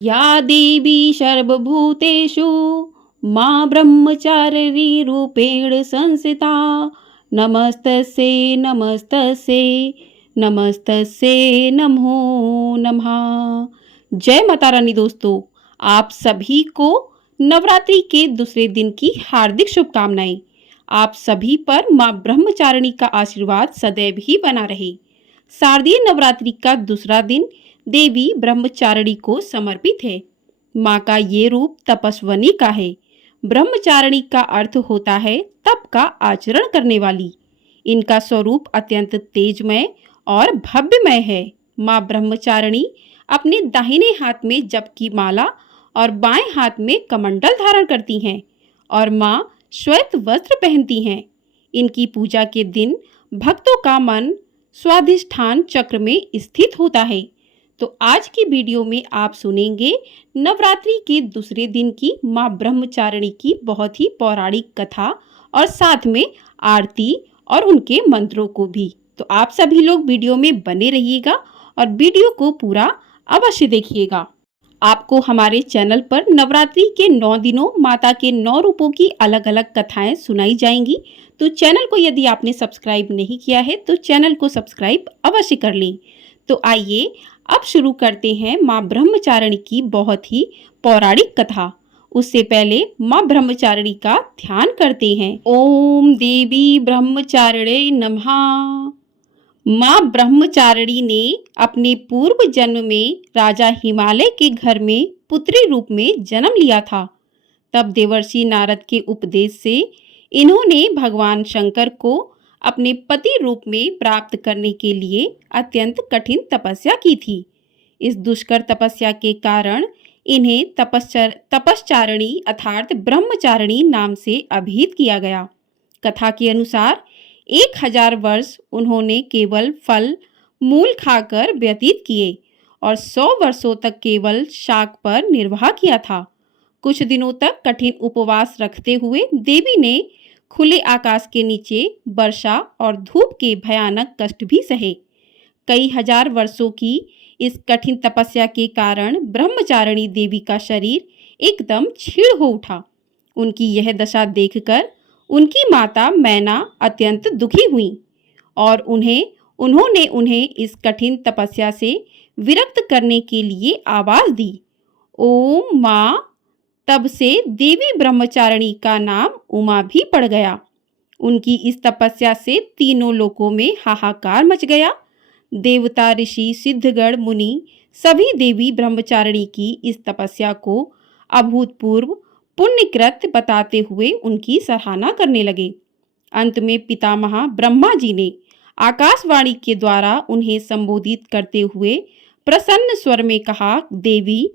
या देवी सर्वभूतेषु मां ब्रह्मचारिणी रूपेण संस्थिता नमस्तस्यै नमस्तस्यै नमस्तस्यै नमो नमः। जय माता रानी। दोस्तों, आप सभी को नवरात्रि के दूसरे दिन की हार्दिक शुभकामनाएं। आप सभी पर मां ब्रह्मचारिणी का आशीर्वाद सदैव ही बना रहे। शारदीय नवरात्रि का दूसरा दिन देवी ब्रह्मचारिणी को समर्पित है। माँ का ये रूप तपस्विनी का है। ब्रह्मचारिणी का अर्थ होता है तप का आचरण करने वाली। इनका स्वरूप अत्यंत तेजमय और भव्यमय है। माँ ब्रह्मचारिणी अपने दाहिने हाथ में जप की माला और बाएं हाथ में कमंडल धारण करती हैं और माँ श्वेत वस्त्र पहनती हैं। इनकी पूजा के दिन भक्तों का मन स्वाधिष्ठान चक्र में स्थित होता है। तो आज की वीडियो में आप सुनेंगे नवरात्रि के दूसरे दिन की मां ब्रह्मचारिणी की बहुत ही पौराणिक कथा और साथ में आरती और उनके मंत्रों को भी। तो आप सभी लोग वीडियो में बने रहिएगा और वीडियो को पूरा अवश्य देखिएगा। आपको हमारे चैनल पर नवरात्रि के 9 दिनों माता के 9 रूपों की अलग अलग कथाएं सुनाई जाएंगी। तो चैनल को यदि आपने सब्सक्राइब नहीं किया है तो चैनल को सब्सक्राइब अवश्य कर लें। तो आइए अब शुरू करते हैं माँ ब्रह्मचारिणी की बहुत ही पौराणिक कथा। उससे पहले माँ ब्रह्मचारिणी का ध्यान करते हैं। ओम देवी ब्रह्मचारिणे नमः। माँ ब्रह्मचारिणी ने अपने पूर्व जन्म में राजा हिमालय के घर में पुत्री रूप में जन्म लिया था। तब देवर्षि नारद के उपदेश से इन्होंने भगवान शंकर को अपने पति रूप में प्राप्त करने के लिए अत्यंत कठिन तपस्या की थी। इस दुष्कर तपस्या के कारण इन्हें तपश्चारिणी अर्थात ब्रह्मचारिणी नाम से अभिहित किया गया। कथा के अनुसार 1000 वर्ष उन्होंने केवल फल मूल खाकर व्यतीत किए और 100 वर्षों तक केवल शाक पर निर्वाह किया था। कुछ दिनों तक कठिन उपवास रखते हुए देवी ने खुले आकाश के नीचे वर्षा और धूप के भयानक कष्ट भी सहे। कई हजार वर्षों की इस कठिन तपस्या के कारण ब्रह्मचारिणी देवी का शरीर एकदम क्षीण हो उठा। उनकी यह दशा देखकर उनकी माता मैना अत्यंत दुखी हुई और उन्होंने उन्हें इस कठिन तपस्या से विरक्त करने के लिए आवाज दी। ओम माँ। तब से देवी ब्रह्मचारिणी का नाम उमा भी पड़ गया। उनकी इस तपस्या से तीनों लोकों में हाहाकार मच गया। देवता, ऋषि, सिद्धगण, मुनि सभी देवी ब्रह्मचारिणी की इस तपस्या को अभूतपूर्व पुण्यकृत बताते हुए उनकी सराहना करने लगे। अंत में पितामह ब्रह्मा जी ने आकाशवाणी के द्वारा उन्हें संबोधित करते हुए प्रसन्न स्वर में कहा, देवी,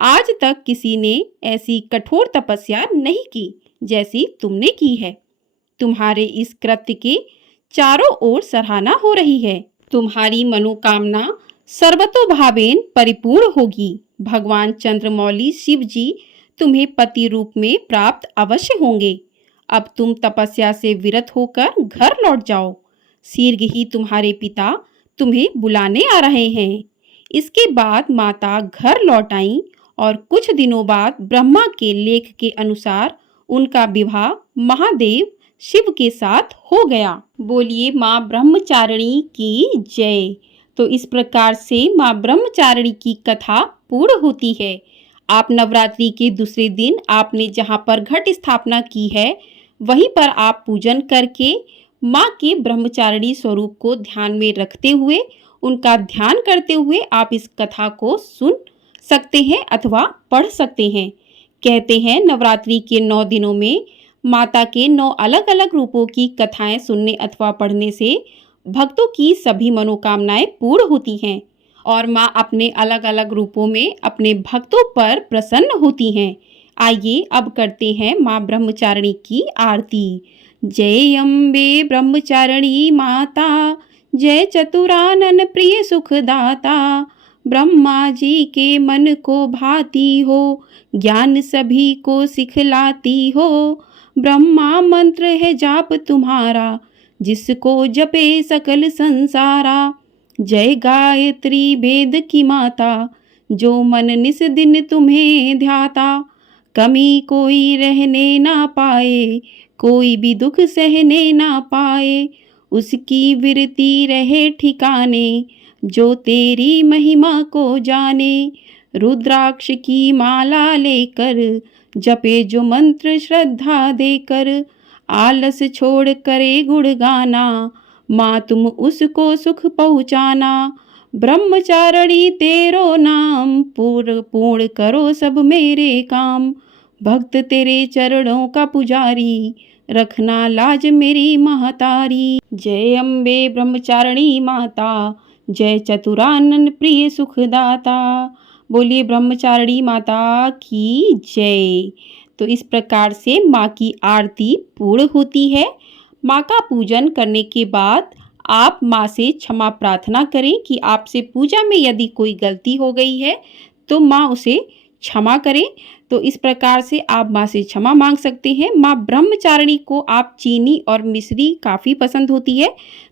आज तक किसी ने ऐसी कठोर तपस्या नहीं की जैसी तुमने की है। तुम्हारे इस कृत्य के चारों ओर सराहना हो रही है। तुम्हारी मनोकामना सर्वतोभावेन परिपूर्ण होगी। भगवान चंद्रमौली शिव जी तुम्हें पति रूप में प्राप्त अवश्य होंगे। अब तुम तपस्या से विरत होकर घर लौट जाओ। शीघ्र ही तुम्हारे पिता तुम्हें बुलाने आ रहे हैं। इसके बाद माता घर लौट आईं और कुछ दिनों बाद ब्रह्मा के लेख के अनुसार उनका विवाह महादेव शिव के साथ हो गया। बोलिए माँ ब्रह्मचारिणी की जय। तो इस प्रकार से माँ ब्रह्मचारिणी की कथा पूर्ण होती है। आप नवरात्रि के दूसरे दिन आपने जहाँ पर घट स्थापना की है वहीं पर आप पूजन करके माँ के ब्रह्मचारिणी स्वरूप को ध्यान में रखते हुए उनका ध्यान करते हुए आप इस कथा को सुन सकते हैं अथवा पढ़ सकते हैं। कहते हैं नवरात्रि के 9 दिनों में माता के 9 अलग अलग रूपों की कथाएं सुनने अथवा पढ़ने से भक्तों की सभी मनोकामनाएं पूर्ण होती हैं और माँ अपने अलग अलग रूपों में अपने भक्तों पर प्रसन्न होती हैं। आइए अब करते हैं माँ ब्रह्मचारिणी की आरती। जय अम्बे ब्रह्मचारिणी माता, जय चतुरानन प्रिय सुखदाता। ब्रह्मा जी के मन को भाती हो, ज्ञान सभी को सिखलाती हो। ब्रह्मा मंत्र है जाप तुम्हारा, जिसको जपे सकल संसारा। जय गायत्री वेद की माता, जो मन निस दिन तुम्हें ध्याता, कमी कोई रहने ना पाए, कोई भी दुख सहने ना पाए। उसकी विरती रहे ठिकाने, जो तेरी महिमा को जाने। रुद्राक्ष की माला लेकर, जपे जो मंत्र श्रद्धा देकर। आलस छोड़ करे गुण गाना, माँ तुम उसको सुख पहुँचाना। ब्रह्मचारिणी तेरो नाम, पूर्ण करो सब मेरे काम। भक्त तेरे चरणों का पुजारी, रखना लाज मेरी महतारी। जय अम्बे ब्रह्मचारिणी माता, जय चतुरानन प्रिय सुखदाता। बोलिए ब्रह्मचारिणी माता की जय। तो इस प्रकार से माँ की आरती पूर्ण होती है। माँ का पूजन करने के बाद आप माँ से क्षमा प्रार्थना करें कि आपसे पूजा में यदि कोई गलती हो गई है तो माँ उसे क्षमा करें। तो इस प्रकार से आप माँ से क्षमा मांग सकते हैं। माँ ब्रह्मचारिणी को आप चीनी और मिश्री काफ़ी पसंद होती है,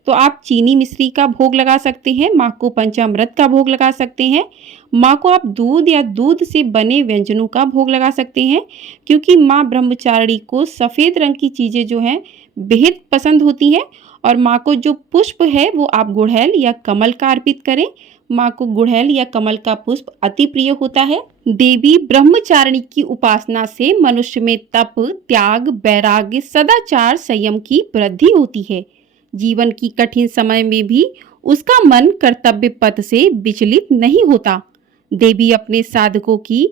तो आप चीनी मिश्री का भोग लगा सकते हैं। माँ को पंचामृत का भोग लगा सकते हैं। माँ को आप दूध या दूध से बने व्यंजनों का भोग लगा सकते हैं, क्योंकि माँ ब्रह्मचारिणी को सफ़ेद रंग की चीज़ें जो हैं बेहद पसंद होती हैं। और माँ को जो पुष्प है वो आप गुड़हल या कमल का अर्पित करें। माँ को गुड़हल या कमल का पुष्प अति प्रिय होता है। देवी ब्रह्मचारिणी की उपासना से मनुष्य में तप, त्याग, वैराग्य, सदाचार, संयम की वृद्धि होती है। जीवन की कठिन समय में भी उसका मन कर्तव्य पथ से विचलित नहीं होता। देवी अपने साधकों की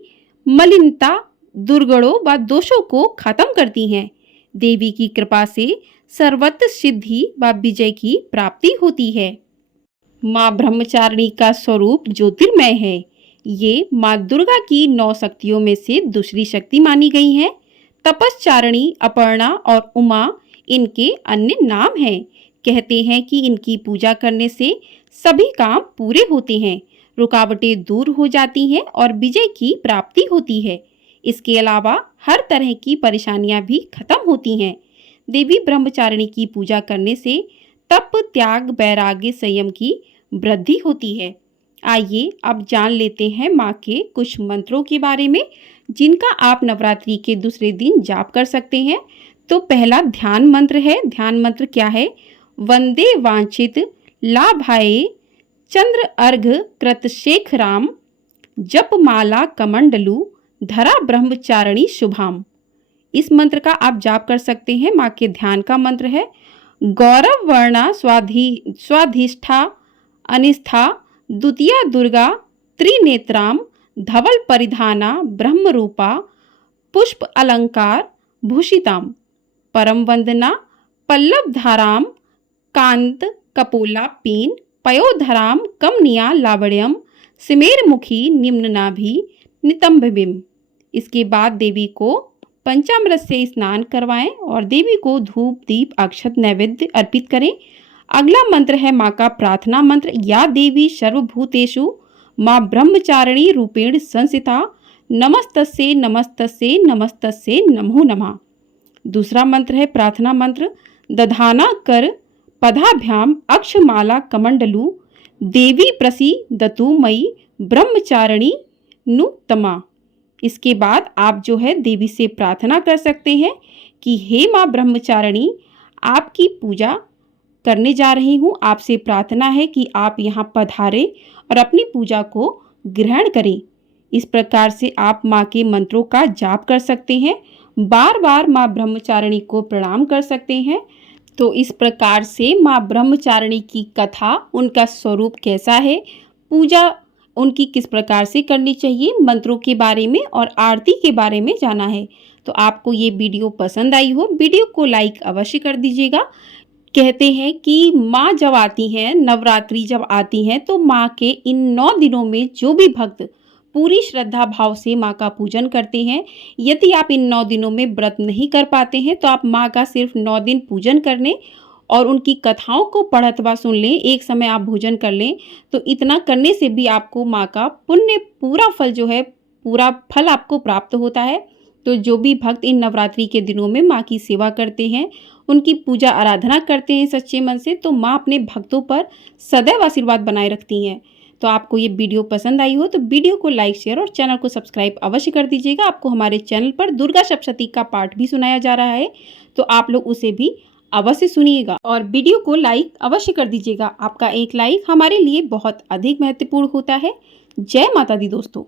मलिनता, दुर्गुणों व दोषों को खत्म करती हैं। देवी की कृपा से सर्वत्र सिद्धि व विजय की प्राप्ति होती है। माँ ब्रह्मचारिणी का स्वरूप ज्योतिर्मय है। ये माँ दुर्गा की 9 शक्तियों में से दूसरी शक्ति मानी गई है। तपस्चारिणी, अपर्णा और उमा इनके अन्य नाम हैं। कहते हैं कि इनकी पूजा करने से सभी काम पूरे होते हैं, रुकावटें दूर हो जाती हैं और विजय की प्राप्ति होती है। इसके अलावा हर तरह की परेशानियां भी खत्म होती हैं। देवी ब्रह्मचारिणी की पूजा करने से तप, त्याग, वैराग्य, संयम की वृद्धि होती है। आइए अब जान लेते हैं माँ के कुछ मंत्रों के बारे में, जिनका आप नवरात्रि के दूसरे दिन जाप कर सकते हैं। तो पहला ध्यान मंत्र है। ध्यान मंत्र क्या है? वंदे वांछित लाभाये चंद्र अर्घ कृत शेखराम, जप माला कमंडलू धरा ब्रह्मचारिणी शुभाम। इस मंत्र का आप जाप कर सकते हैं। माँ के ध्यान का मंत्र है गौरव वर्णा स्वाधिष्ठा अनिष्ठा द्वितीया दुर्गा त्रिनेत्राम, धवल परिधाना ब्रह्म रूपा, पुष्प अलंकार भूषिताम, परम वंदना पल्लव धाराम, कांत कपोला पीन, पयोधराम कमनिया लावण्यम, सिमेर मुखी निम्न नाभि नितंबिम। इसके बाद देवी को पंचामृत से स्नान करवाएं और देवी को धूप, दीप, अक्षत, नैवेद्य अर्पित करें। अगला मंत्र है माँ का प्रार्थना मंत्र। या देवी सर्वभूतेषु माँ ब्रह्मचारिणी रूपेण संस्थिता, नमस्तस्यै नमस्तस्यै नमस्तस्यै नमो नमः। दूसरा मंत्र है प्रार्थना मंत्र। दधाना कर पदाभ्याम अक्षमाला कमंडलू, देवी प्रसीदतु मयि ब्रह्मचारिणी नुतमा। इसके बाद आप जो है देवी से प्रार्थना कर सकते हैं कि हे माँ ब्रह्मचारिणी, आपकी पूजा करने जा रही हूँ। आपसे प्रार्थना है कि आप यहाँ पधारें और अपनी पूजा को ग्रहण करें। इस प्रकार से आप माँ के मंत्रों का जाप कर सकते हैं। बार बार माँ ब्रह्मचारिणी को प्रणाम कर सकते हैं। तो इस प्रकार से माँ ब्रह्मचारिणी की कथा, उनका स्वरूप कैसा है, पूजा उनकी किस प्रकार से करनी चाहिए, मंत्रों के बारे में और आरती के बारे में जाना है। तो आपको ये वीडियो पसंद आई हो, वीडियो को लाइक अवश्य कर दीजिएगा। कहते हैं कि माँ जब आती हैं, नवरात्रि जब आती हैं, तो माँ के इन 9 दिनों में जो भी भक्त पूरी श्रद्धा भाव से माँ का पूजन करते हैं, यदि आप इन 9 दिनों में व्रत नहीं कर पाते हैं तो आप माँ का सिर्फ 9 दिन पूजन करने और उनकी कथाओं को पढ़त व सुन लें, एक समय आप भोजन कर लें, तो इतना करने से भी आपको माँ का पुण्य पूरा फल जो है, पूरा फल आपको प्राप्त होता है। तो जो भी भक्त इन नवरात्रि के दिनों में माँ की सेवा करते हैं, उनकी पूजा आराधना करते हैं सच्चे मन से, तो माँ अपने भक्तों पर सदैव आशीर्वाद बनाए रखती हैं। तो आपको ये वीडियो पसंद आई हो तो वीडियो को लाइक शेयर और चैनल को सब्सक्राइब अवश्य कर दीजिएगा। आपको हमारे चैनल पर दुर्गा सप्तशती का पाठ भी सुनाया जा रहा है, तो आप लोग उसे भी अवश्य सुनिएगा और वीडियो को लाइक अवश्य कर दीजिएगा। आपका एक लाइक हमारे लिए बहुत अधिक महत्वपूर्ण होता है। जय माता दी दोस्तों।